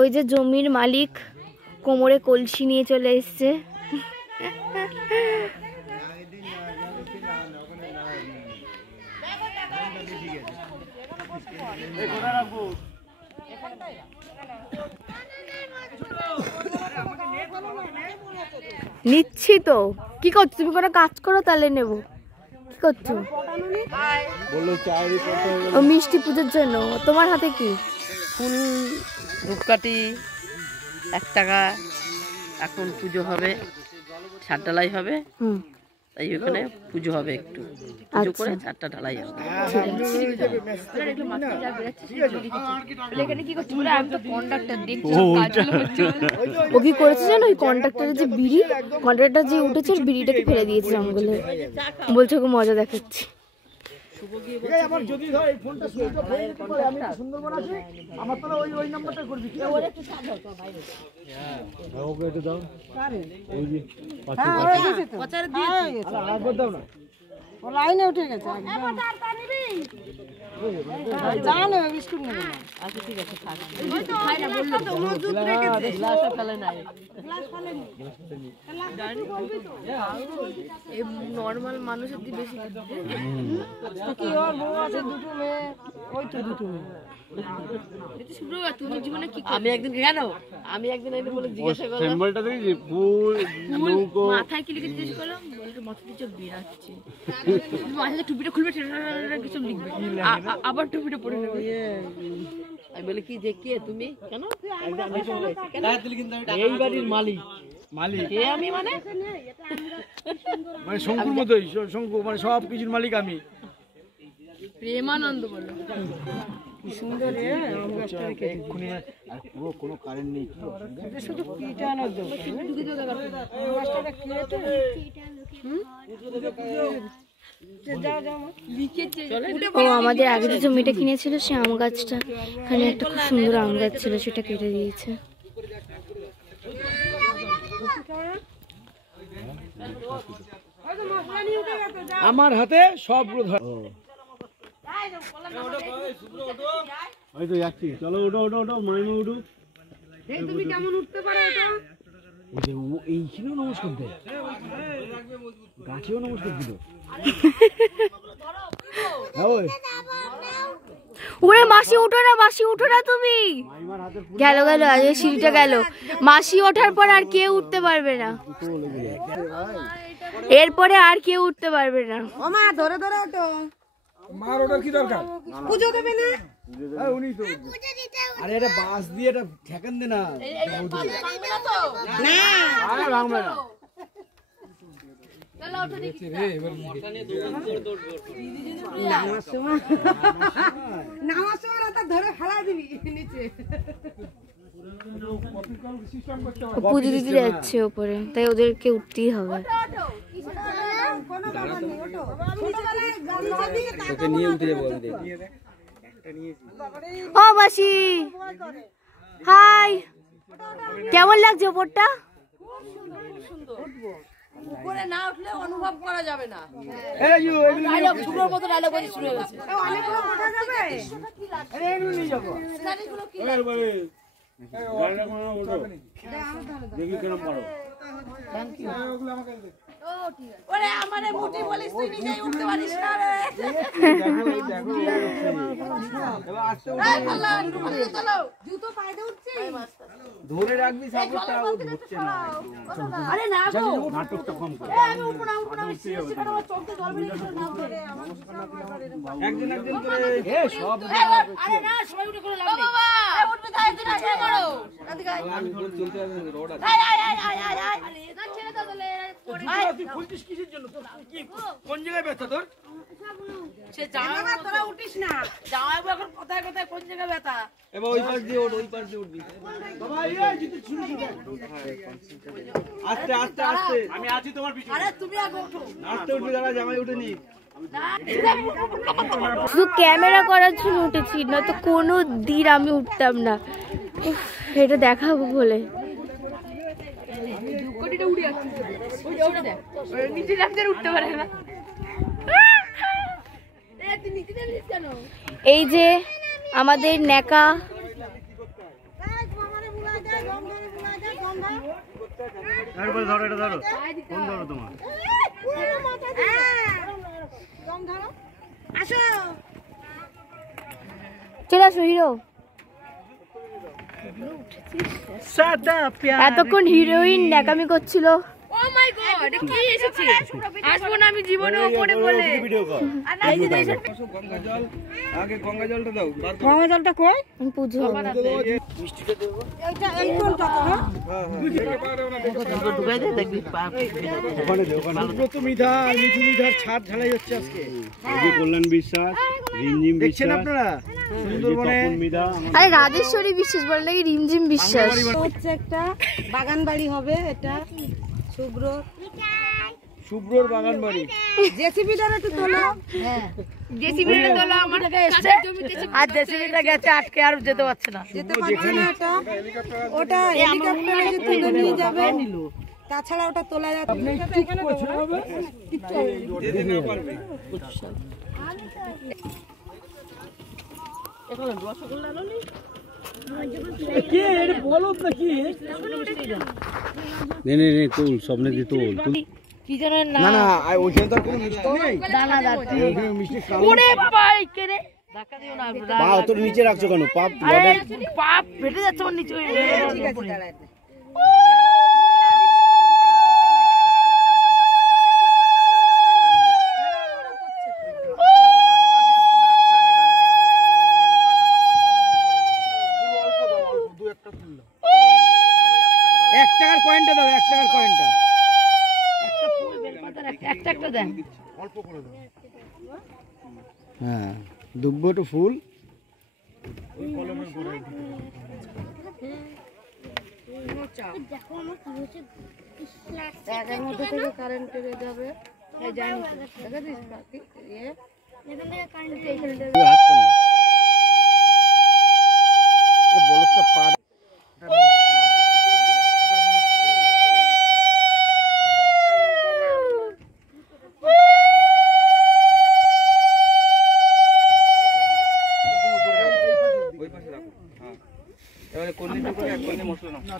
ওই যে জমির মালিক কোমরে কলসি নিয়ে চলে এসছে। নিচ্ছি তো, কি করছো তুমি? কোনো কাজ করো তাহলে নেবো। কি করছো? মিষ্টি পুজোর জন্য। তোমার হাতে কি? ফুল, ধূপকাঠি, 1 টাকা। এখন পুজো হবে, ছাদ ঢালাই হবে, তাই ওখানে পুজো হবে, একটু পুজো করে ছাদটা ঢালাই হবে। ও কি করেছে জানো? ওই কন্ট্রাক্টরের যে বিড়ি, কন্ট্রাক্টর যে উঠেছে বিড়িটাকে ফেলে দিয়েছে জঙ্গলে। বলছে ওকে মজা দেখাচ্ছি। আমার যদি ধর এই ফোনটা সুইচ অফ হয়ে যেতে পারে, আমি সুন্দরবন আছি, আমার তো ওই নাম্বারটা করবি। কি ওরে একটু সাজাও তো বাইরে। হ্যাঁ ওকে এটা দাও। কারে? ওই যে পাচার দিয়েছে। আর আগে দাও না। ও লাইনে উঠে গেছে। একদম তারটা নিবি। জানো বিস্কুট নেবে না। আচ্ছা ঠিক আছে থাক। ওই তো খাই না বললো তো মজুদ রেখেছে। গ্লাস ফেলে নাই। গ্লাস ফেলেনি। জানি বলবি তো। এই নরমাল মানুষের দি বেশি তো কি ওর বউ আছে, দুটো মেয়ে, ওই তো দুটো মেয়ে। এটা শুভ্রবার তুমি জীবনে কি করবে? আমি একদিন এনে বলে জিজ্ঞাসা করলাম সিম্বলটা দেখি ফুল নৌকো মাথায় কি লিখে জিজ্ঞেস করলাম, বলে মাথা দিয়ে চোখ বেরাচ্ছে। মাথায় টুপিটা খুলবে, কিছু লিখবে, আবার টুপিটা পরে নেবে। আমি বলি কি যে কে তুমি? কেন এই বাড়ির মালিক। কে আমি? মানে শঙ্কুর মতোই, শঙ্কু মানে সব কিছুর মালিক আমি। প্রেমানন্দ বলো। কি সুন্দর রে আমগাছটা রেখে এক্ষুনি আর পুরো কোনো কারেন্ট নেই, কি এটা শুধু পিটানোর জন্য ঢুকে দাও আমগাছটা কেটে ও আমাদের আগে যে জমিটা কিনেছিল সে আম গাছটা, এখানে একটা খুব সুন্দর আম গাছ ছিল, সেটা কেটে দিয়েছে। আমার হাতে সবগুলো ধর। ওই তো যাচ্ছি, চলো ওঠো ওঠো ওঠো, মাইমা উঠো। তুমি কেমন উঠতে পারো এটা? এই ছিল নমস্কার দেয়, গাছেও নমস্কার দিল। ওরে মাসি উঠো না, মাসি উঠো না তুমি। গেল গেল আজ সিঁড়িটা গেল। মাসি ওঠার পর আর কেউ উঠতে পারবে না, এরপরে আর কেউ উঠতে পারবে না। ও মা ধরে ধরে ওঠো। মার ওটার কি দরকার? পুজো দেবে না? উনি তো আরে এটা বাঁশ দিয়ে এটা ঠেকান দে না। না আরে ভাঙবে না। নামার সময় রাতে ধরে ফেলা দিবি নিচে। পুজো দিতে যাচ্ছে ওপরে, তাই ওদেরকে উঠতেই হবে। ও মাসি হাই, কেমন লাগছে ওপরটা? উপরে না উঠলে অনুভব করা যাবে না। ডায়লগ শুভ্রর মতো ডায়লগ বলে শুরু হয়ে গেছে। অনেকগুলো ওঠা যাবে। আরে এমনি নিয়ে যাবো। সিনারিগুলো কি দেখি কেন পারো। ওরে আমারে মুটি বলিস, তুই নিজেই উঠতে পারিস না রে। জুতো পায়ে দিয়ে উঠছি। ধরে রাখবি সাপোর্টটা, ও ধরছে না। আরে না গো, নাটকটা কম কর। আমি উঠবো না আমি সিরিয়াসলি কারণ আমার চোখে জল বেরিয়ে গেছে না ধরে। একদিন করে এ সব আরে না সবাই উঠে করে লাভ নেই। বাবা উঠবে তাই তুই না ছেড়ে করো। এদিকে আয়। আমি চলতে রোড আছে। আয় আরে না ছেড়ে দাও তাহলে পড়ে। তুই ফুলছিস কিসের জন্য? তোর কি কোন জায়গায় ব্যথা তোর? সে জামাই তোরা উঠিস না। জামাই এখন কোথায় কোথায় কোন জায়গায় ব্যথা? এবার ওই পাশ দিয়ে ওঠ, ওই পাশ দিয়ে উঠবি। বাবা এই যদি শুরু শুরু আস্তে আস্তে আস্তে, আমি আছি তোমার পিছনে। আরে তুমি আগে ওঠো। আস্তে উঠবি, দাঁড়া জামাই উঠেনি। শুধু ক্যামেরা করার জন্য উঠেছি, নয়তো কোনো দিন আমি উঠতাম না। এটা দেখাবো বলে এই যে আমাদের নেকা একবার ধরো, এটা ধরো, ফোন ধরো তোমার। চলে আসো হিরো। এতক্ষণ হিরোইন ন্যাকামি করছিল। ও মাই গড কি এসেছে আসবো না আমি জীবনে উপরে বলে গঙ্গা জল, আগে গঙ্গা জলটা দাও। গঙ্গা জলটা কই? আমি পুজো মিষ্টিটা দেবো। এইটা এই কোনটা তো হ্যাঁ? ঢুকাই দে দেখবি পা ওখানে দে, ওখানে। সুব্রত মিঠার, মিঠু মিঠার ছাদ ঢালাই হচ্ছে আজকে। এই যে কল্যাণ বিশ্বাস, রিমঝিম বিশ্বাস। দেখছেন আপনারা? সুন্দরবনে তপন মিঠা। আরে রাজেশ্বরী বিশ্বাস বলে নাকি রিমঝিম বিশ্বাস? হচ্ছে একটা বাগান বাড়ি হবে এটা শুভ্রর বাগান বাড়ি। জেসিবিটার একটু তোলো। হ্যাঁ জেসিবিটা তোলা আমার কাছে জমিতে আর জেসিবিটা গেছে আটকে আর যেতে পারছে না। যেতে পারছে না এটা। ওটা হেলিকপ্টারে যে তুলে নিয়ে যাবে। তাছাড়া ওটা তোলা যাচ্ছে না। এখানে কে এটা বলো তো কি? নে নে নে তুল, স্বপ্নে দি তুল। কি জানো না না না, ওইখানে তো কোনো মিষ্টি নেই। দানা দাঁড়ি ওইখানে মিষ্টি খাও। ওরে বাবা এই কে রে ধাক্কা দিও না পা তোর নিচে রাখছো কেন? পা আরে পাপ ফেটে যাচ্ছে ওর নিচে ঠিক আছে দাঁড়ায়। এক টাকার কয়েনটা দাও, 1 টাকার কয়েনটা। একটা একটা দেন হ্যাঁ, দুব্বটো ফুল। এর মধ্যে থেকে কারেন্ট চলে যাবে। এই জানি দেখাচ্ছিস বাকি ইয়ে এখান থেকে কারেন্ট এইখানে দেবে। হাত কর না। এ বলটা পা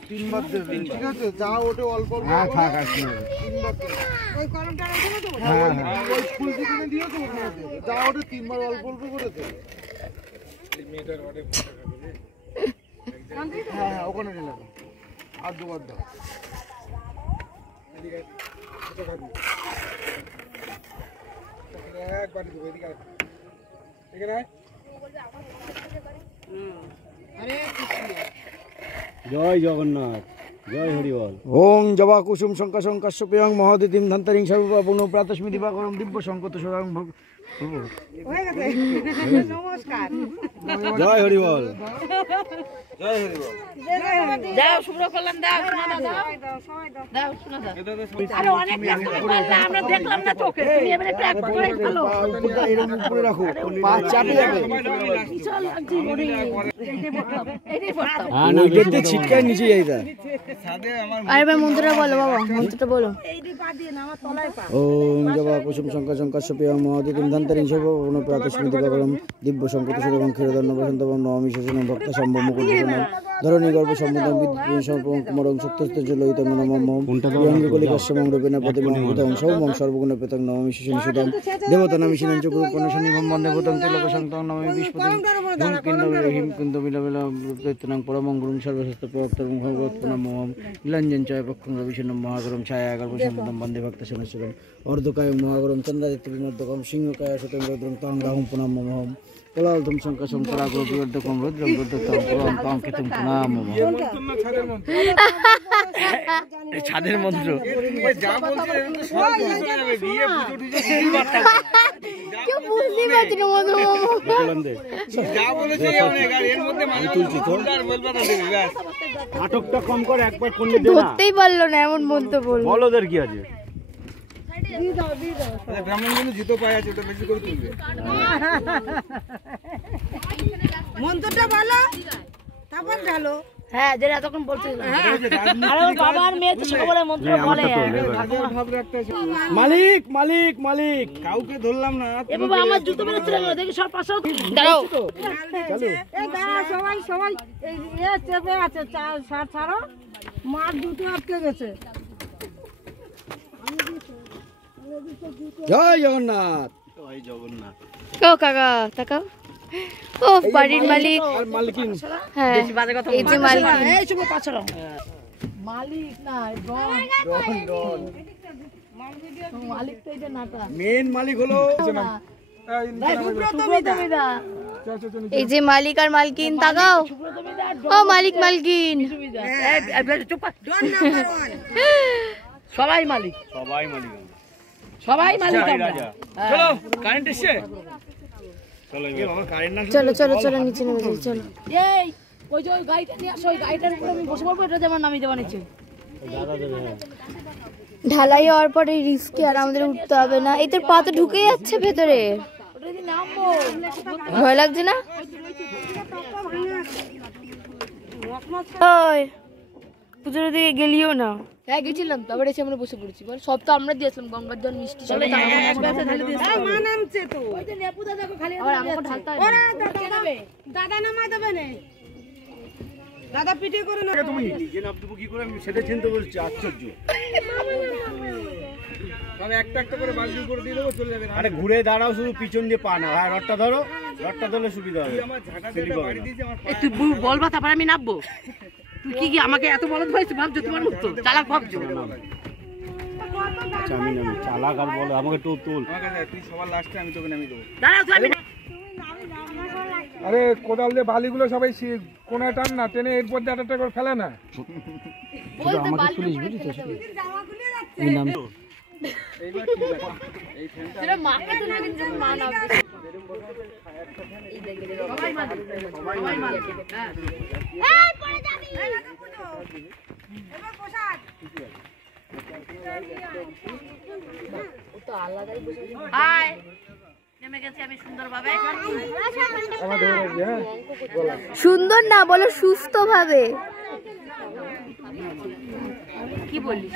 তিনবার দেবে, ঠিক আছে? যা ওটা অল্প অল্প। হ্যাঁ থাক, আর কি হবে? ওই কলমটা রেখে দাও তো। হ্যাঁ হ্যাঁ, ওই ফুল দিকে দিও তো ওখানে দে। যা ওটা তিনবার অল্প অল্প করে দে। হ্যাঁ হ্যাঁ, ওখানে ঢেলে দাও। আর দুবার দাও। একবার দেবো, এদিকে আয়। এখানে আয়। জয় জগন্নাথ, জয় হরিবল। ওং জবা কুসুম শঙ্কা শঙ্কাশ্যপেয়ং মহদিতিম ধন্তরিং সর্বপুণ্য প্রাতস্মি দিবাকরম দিব্য সংকত সদাং ভোগ। হয়ে গেছে। নমস্কার। জয় হরিবল, জয় হরিবল। দাও শুভ্র কল্যাণ দাও শোনা দাও দাও শোনা দাও আরে অনেক কষ্ট করে পারলা আমরা দেখলাম না চোখে তুমি এবারে ট্র্যাক করে ফেলো এরকম উপরে রাখো, পা চাপে যাবে। চল লাগছি বড়ি এইটাই পড়তাম ওই দেখতে ছিটকায় নিচে যাইতা। আরে ভাই মন্ত্রটা বলো বাবা, মন্ত্রটা বলো। এইটি পা দিয়ে না আমার তলায় পা। ওং জবা কুসুম শঙ্কা শঙ্কাশ্যপেয়ং মহদিতিম ধন্তরিং সর্বপুণ্য প্রাতস্মি দিবাকরম দিব্য সংকত সদাং ক্ষীরদন্ন বসন্তবং নমামি শশনং ভক্ত সম্ভব মুকুল ভূষণং ধরণী গর্ভ সম্মুদং বিদ্যুৎ সম্পং কুমরং সত্যস্ত লোহিতং নমঃ অঙ্গকলিকাশ্যমং রূপেণ প্রতিমং ভূতং সৌমং সর্বগুণ পেতং নমামি শশিং সুতং দেবতা নামি শিনং চক্রুপন্ন শনিভং বন্দে ভূতং তিলক সংতং নমামি বিষ্পতিং ধূম কিন্দ হিম কুন্দ বিলবিল দৈত্যনাং পরমং গুরুং সর্বশস্ত্র প্রবক্তরং ভগবৎ নমঃ নীলাঞ্জন চয় পক্ষং রবিশন্নম মহাগরম ছায়াগর্ভ সম্মুদং বন্দে ভক্ত শনশ্বরং অর্ধকায়ং মহাগরম চন্দ্রাদিত্য বিমর্দকম সিংহকায় শতং রুদ্রং তং রাহুং পুনমঃ কলালতুম শঙ্কা শঙ্করাগ্র বিবর্ধকম রুদ্রং রুদ্রতং পুরং তং কিতুং পুনমঃ। ছাদের মন্ত্র যা বলছে কেউ বুঝতেই পারছি না মন্ত্র। যা বলেছে এর মধ্যে মানে তুলছি তো নাটকটা কম করে একবার করলে দে না। ধরতেই পারলো না এমন মন্ত্র বললো। বলদের কি আছে? ব্রাহ্মণ জুতো পায় আছে, ওটা বেশি করে তুলবে। মন্ত্রটা বলো তারপর ঢালো। হ্যাঁ যেটা এতক্ষণ বলছিস আরে বাবার মেয়ে তো সকলে মন্ত্র বলে মালিক মালিক মালিক কাউকে ধরলাম না। এ বাবা আমার জুতো মেরে ছিল দেখি সব পাশে দাঁড়াও চলো এই দাঁড়া সবাই সবাই এই চেপে আছে ছাড়ো মাছ দুটো আটকে গেছে। জয় জগন্নাথ। ও কাকা তাকাও, ও বাড়ির মালিক আর মালকিন হ্যাঁ এই যে মালিক এই শুভ পাছড়া মালিক না মালিক তো এটা নাটা মেন মালিক হলো এই যে মালিক আর মালকিন তাকাও, ও মালিক মালকিন সবাই মালিক সবাই মালিক। সবাই মালিক আমরা। চলো কারেন্ট এসছে, চলো বাবা কারেন্ট না। চলো চলো চলো নিচে নেমে যাই চলো। এই ওই যে ওই গাড়িটা নিয়ে আসো, ওই গাড়িটার উপরে আমি বসে পড়বো, এটা যেমন নামিয়ে দেওয়া নিচ্ছে। ঢালাই হওয়ার পরে রিস্কে আর আমাদের উঠতে হবে না। এই তোর পা তো ঢুকে যাচ্ছে ভেতরে, ভয় লাগছে না? ওই পুজোর দিকে গেলিও না। হ্যাঁ গেছিলাম, তারপরে এসে আমরা বসে পড়েছি। বল সব তো আমরা দিয়েছিলাম, গঙ্গার জল মিষ্টি সব মা নামছে তো আবার আমাকে ঢালতে হবে। দাদা নামা দেবে না, দাদা পিঠে করে না। তুমি নিজে নামতে কি করে আমি সেটা চিন্তা বলছি, আশ্চর্য। তবে একটা একটা করে বালতি করে দিয়ে দেবো, চলে যাবে। আরে ঘুরে দাঁড়াও, শুধু পিছন দিয়ে পা না। হ্যাঁ রডটা ধরো, রডটা ধরলে সুবিধা হবে। তুই বলবা তারপরে আমি নামবো। তুই কি আমাকে এত বলদ ভাবছো? ভাবছো তোমার মতো চালাক ভাবছো? আচ্ছা আমি নামি, চালাক আর বলো আমাকে তো তোল। তুই সবার লাস্টে, আমি তোকে নামিয়ে দেবো। দাঁড়াও তুই, আমি আরে কোদাল দিয়ে বালিগুলো সবাই কোনায় টান না, টেনে এরপর দিয়ে একটা করে ফেলে না। আমাকে পুলিশ বুঝিস এই নাম মাকে তো নাকি যখন মা নামবে হাই নেমে গেছি আমি সুন্দরভাবে। সুন্দর না বলো সুস্থ ভাবে। কি বলিস?